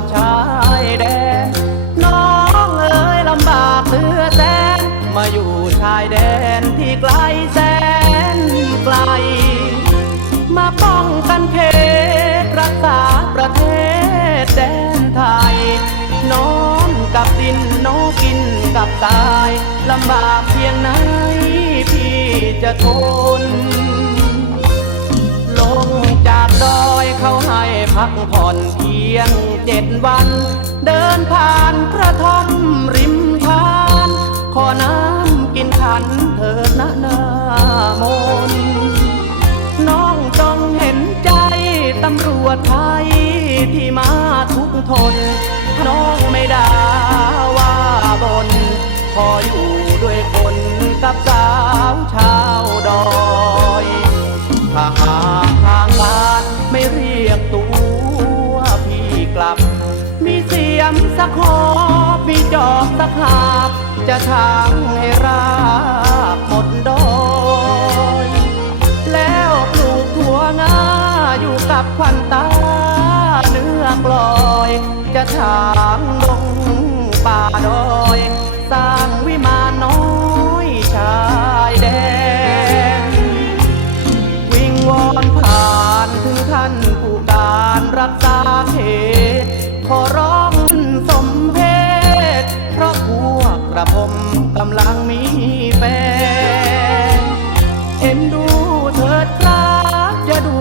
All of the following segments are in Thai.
จชายแดน น้องเอ๋ยลำบากเหลือแสน มาอยู่ชายแดนที่ไกลแสนไกล มาป้องกันเขตรักษาประเทศแดนไทยนอนกับดินโนกินกับตายลำบากเพียงไหนพี่จะทนลงจากดอยเขาให้พักผ่อน พียงเจ็ดวัน เดินผ่านกระท่อมริมทาน ขอน้ำกินขันเถิดนะนามนน้องจงเห็นใจตำรวจไทยที่มาทุกทน น้องไม่ด่าว่าบนพออยู่ ยมสักหอบมีดอกสักหาบจะทางให้ราบหมดดอยแล้วปลูกถั่วงาอยู่กับควันตาเนื้อกลอย จะทางลงป่าดอย สร้างวิมาน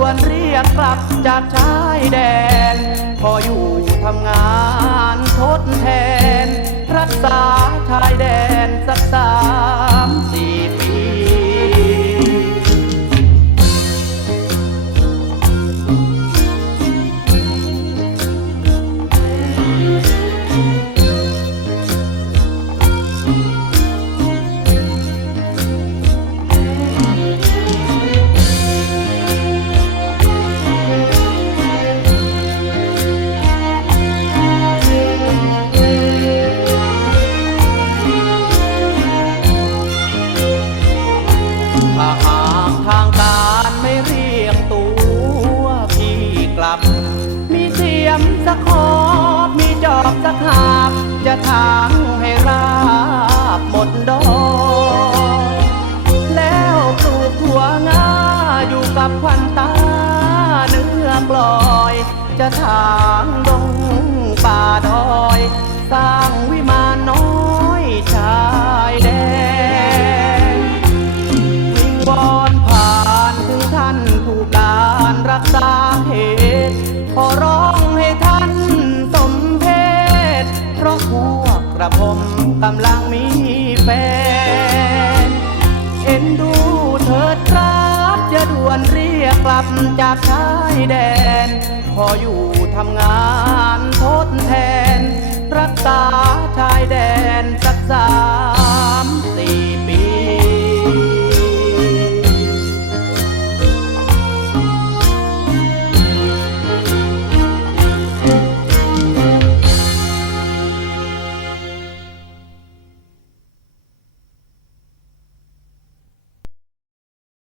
วนเรียกกลับจากชายแดน พออยู่ทำงานทดแทน ทางให้ราบหมดดอยแล้วปลูกถั่วงาอยู่กับควันตาเนื้อปล่อย จะทางดงป่าดอย สร้างวิมานน้อยชายแดน กำลังมีแฟน เอ็นดูเถิดครับจะด่วนเรียกกลับจากชายแดน พออยู่ทำงานท